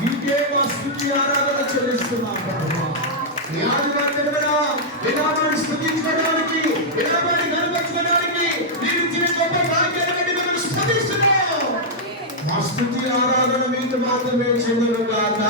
నీకే మా ఆరాధన చెల్లిస్తున్నాం స్థుతి ఆరాధన మీకు మాత్రమే చెందును కాక